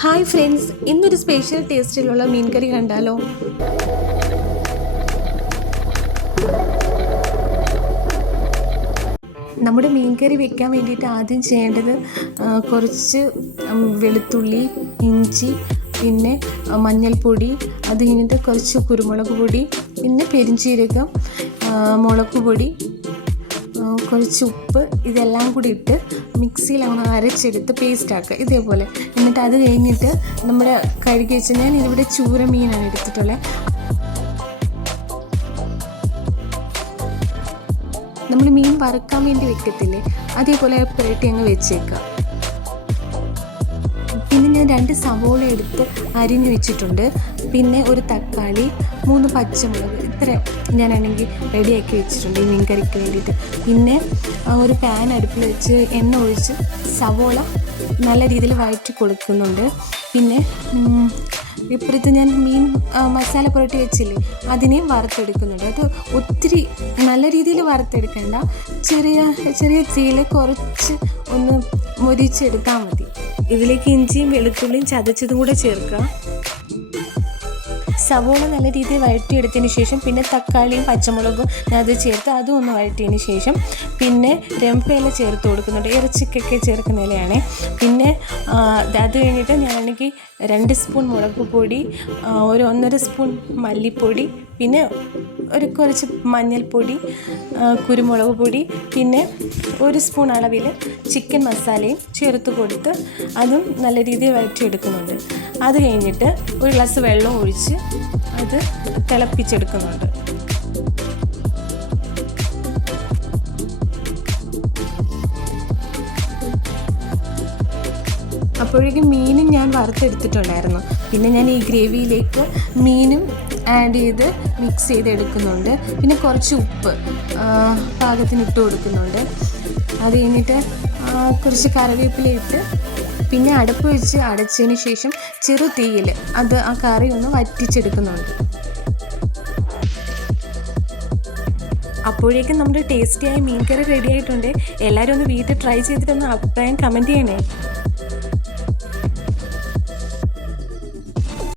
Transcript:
Hi friends, ഇന്നൊരു special ടേസ്റ്റിലുള്ള മീൻ കറി കണ്ടാലോ? നമ്മുടെ മീൻ കറി വെക്കാൻ വേണ്ടിയിട്ട് ആദ്യം ചെയ്യേണ്ടത് കുറച്ച് വെളുത്തുള്ളി, ഇഞ്ചി, പിന്നെ മഞ്ഞൾപ്പൊടി, അത് കഴിഞ്ഞിട്ട് കുറച്ച് കുരുമുളക് പൊടി, പിന്നെ പെരിഞ്ചീരകം, മുളക് പൊടി, കുറച്ച് ഉപ്പ്, ഇതെല്ലാം കൂടി ഇട്ട് മിക്സിയിൽ അങ്ങ് അരച്ചെടുത്ത് പേസ്റ്റാക്കുക ഇതേപോലെ. എന്നിട്ട് അത് കഴിഞ്ഞിട്ട് നമ്മുടെ കഴുകി വെച്ച്, ഞാൻ ഇതിവിടെ ചൂര മീനാണ് എടുത്തിട്ടുള്ളത്. നമ്മൾ മീൻ വറുക്കാൻ വേണ്ടി വെക്കത്തില്ലേ, അതേപോലെ പുരട്ടി അങ്ങ് വെച്ചേക്കുക. പിന്നെ ഞാൻ 2 സവോള എടുത്ത് അരിഞ്ഞ് വെച്ചിട്ടുണ്ട്. പിന്നെ ഒരു തക്കാളി, 3 പച്ചമുളക്, ഇത്ര ഞാനാണെങ്കിൽ റെഡിയാക്കി വെച്ചിട്ടുണ്ട് ഈ മീൻ കറിക്ക് വേണ്ടിയിട്ട്. പിന്നെ ഒരു പാൻ അടുപ്പിൽ വെച്ച് എണ്ണ ഒഴിച്ച് സവോള നല്ല രീതിയിൽ വഴറ്റി കൊടുക്കുന്നുണ്ട്. പിന്നെ ഇപ്പോഴത്തെ ഞാൻ മീൻ മസാല പുരട്ടി വെച്ചില്ലേ, അതിനെയും വറുത്തെടുക്കുന്നുണ്ട്. അത് ഒത്തിരി നല്ല രീതിയിൽ വറുത്തെടുക്കേണ്ട, ചെറിയ ചെറിയ തീയിൽ കുറച്ച് ഒന്ന് മൊരിച്ചെടുത്താൽ മതി. ഇതിലേക്ക് ഇഞ്ചിയും വെളുത്തുള്ളിയും ചതച്ചതും കൂടെ ചേർക്കുക. സവോള നല്ല രീതിയിൽ വഴറ്റിയെടുത്തതിന് ശേഷം പിന്നെ തക്കാളിയും പച്ചമുളകും അത് ചേർത്ത് അതും ഒന്ന് വഴറ്റിയതിന് ശേഷം പിന്നെ രമ്പയില ചേർത്ത് കൊടുക്കുന്നുണ്ട്. ഇറച്ചിക്കൊക്കെ ചേർക്കുന്ന ഇലയാണ്. പിന്നെ അത് കഴിഞ്ഞിട്ട് ഞാനാണെങ്കിൽ 2 സ്പൂൺ മുളക് പൊടി, ഒരു 1.5 സ്പൂൺ മല്ലിപ്പൊടി, പിന്നെ കുറച്ച് മഞ്ഞൾപ്പൊടി, കുരുമുളക് പൊടി, പിന്നെ 1 സ്പൂൺ അളവിൽ ചിക്കൻ മസാലയും ചേർത്ത് കൊടുത്ത് അതും നല്ല രീതിയിൽ വഴറ്റിയെടുക്കുന്നുണ്ട്. അത് കഴിഞ്ഞിട്ട് ഒരു ഗ്ലാസ് വെള്ളം ഒഴിച്ച് അത് തിളപ്പിച്ചെടുക്കുന്നുണ്ട്. അപ്പോഴേക്കും മീനും ഞാൻ വറുത്തെടുത്തിട്ടുണ്ടായിരുന്നു. പിന്നെ ഞാൻ ഈ ഗ്രേവിയിലേക്ക് മീനും ആഡ് ചെയ്ത് മിക്സ് ചെയ്തെടുക്കുന്നുണ്ട്. പിന്നെ കുറച്ച് ഉപ്പ് പാകത്തിന് ഇട്ട് കൊടുക്കുന്നുണ്ട്. അത് കഴിഞ്ഞിട്ട് കുറച്ച് കറിവേപ്പില ഇട്ട് പിന്നെ അടുപ്പ് വെച്ച് അടച്ചതിന് ശേഷം ചെറു തീയിൽ ആ കറി ഒന്ന് വറ്റിച്ചെടുക്കുന്നുണ്ട്. അപ്പോഴേക്കും നമ്മുടെ ടേസ്റ്റിയായ മീൻ കറി റെഡി ആയിട്ടുണ്ട്. എല്ലാവരും ഒന്ന് വീട്ടിൽ ട്രൈ ചെയ്തിട്ടൊന്ന് അഭിപ്രായം കമൻറ്റ് ചെയ്യണേ.